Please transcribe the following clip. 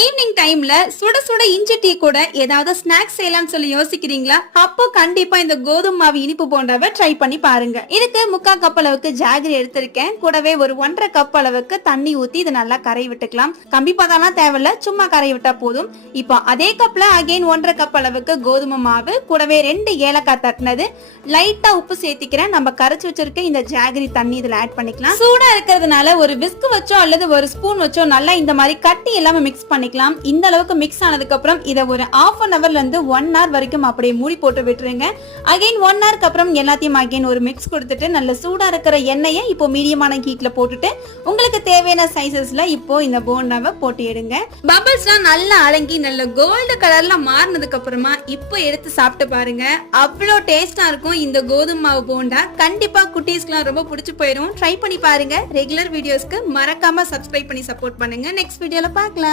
Evening டைம்ல சுட சுட இஞ்சி டீ கூட ஏதாவது ஸ்நாக்ஸ் செய்யலாம்னு சொல்லி யோசிக்கிறீங்களா? அப்போ கண்டிப்பா இந்த கோதுமை மாவு இனிப்பு போண்டாவை ட்ரை பண்ணி பாருங்க. இதுக்கு 3/4 கப் அளவுக்கு ஜாகரி எடுத்திருக்கேன். கூடவே ஒரு 1.5 கப் அளவுக்கு தண்ணி ஊத்தி இதை நல்லா கரைய விட்டுக்கலாம். கம்பி பதம்லாம் தேவையில்ல, சும்மா கரைய விட்டா போதும். இப்போ அதே கப்ல அகைன் 1.5 கப் அளவுக்கு கோதுமை மாவு, கூடவே 2 ஏலக்காய் தட்டினது, லைட்டா உப்பு சேர்த்திக்கிறேன். நம்ம கரைச்சு வச்சிருக்க இந்த ஜாகரி தண்ணி இதுல ஆட் பண்ணிக்கலாம். சூடா இருக்கிறதுனால ஒரு விஸ்க் வச்சோ அல்லது ஒரு ஸ்பூன் வச்சோ நல்லா இந்த மாதிரி கட்டி எல்லாமே மிக்ஸ் பண்ணி இந்த அளவுக்கு மிக்ஸ் ஆனதுக்கு அப்புறம் இத ஒரு half an hourல இருந்து 1 hour வரைக்கும் அப்படியே மூடி போட்டு விட்டுருங்க. அகைன் 1 ஹவருக்கு அப்புறம் எல்லாத்தையும் அகைன் ஒரு மிக்ஸ் கொடுத்துட்டு நல்ல சூடா இருக்கிற எண்ணெயை இப்போ மீடியமான ஹீட்ல போட்டுட்டு உங்களுக்கு தேவையான சைஸஸ்ல இப்போ இந்த போண்டாவை போட்டு எடுங்க. பபிள்ஸ்லாம் நல்லா அடங்கி நல்ல கோல்டு கலர்ல மாறினதுக்கு அப்புறமா இப்போ எடுத்து சாப்பிட்டு பாருங்க. அவ்வளோ டேஸ்டா இருக்கும் இந்த கோதுமை மாவு போண்டா. கண்டிப்பா குட்டீஸ்க்குலாம் ரொம்ப பிடிச்சு போயிடும். ட்ரை பண்ணி பாருங்க. ரெகுலர் வீடியோஸ்க்கு மறக்காம சப்ஸ்கிரைப் பண்ணி சப்போர்ட் பண்ணுங்க. நெக்ஸ்ட் வீடியோல பார்க்கலாம்.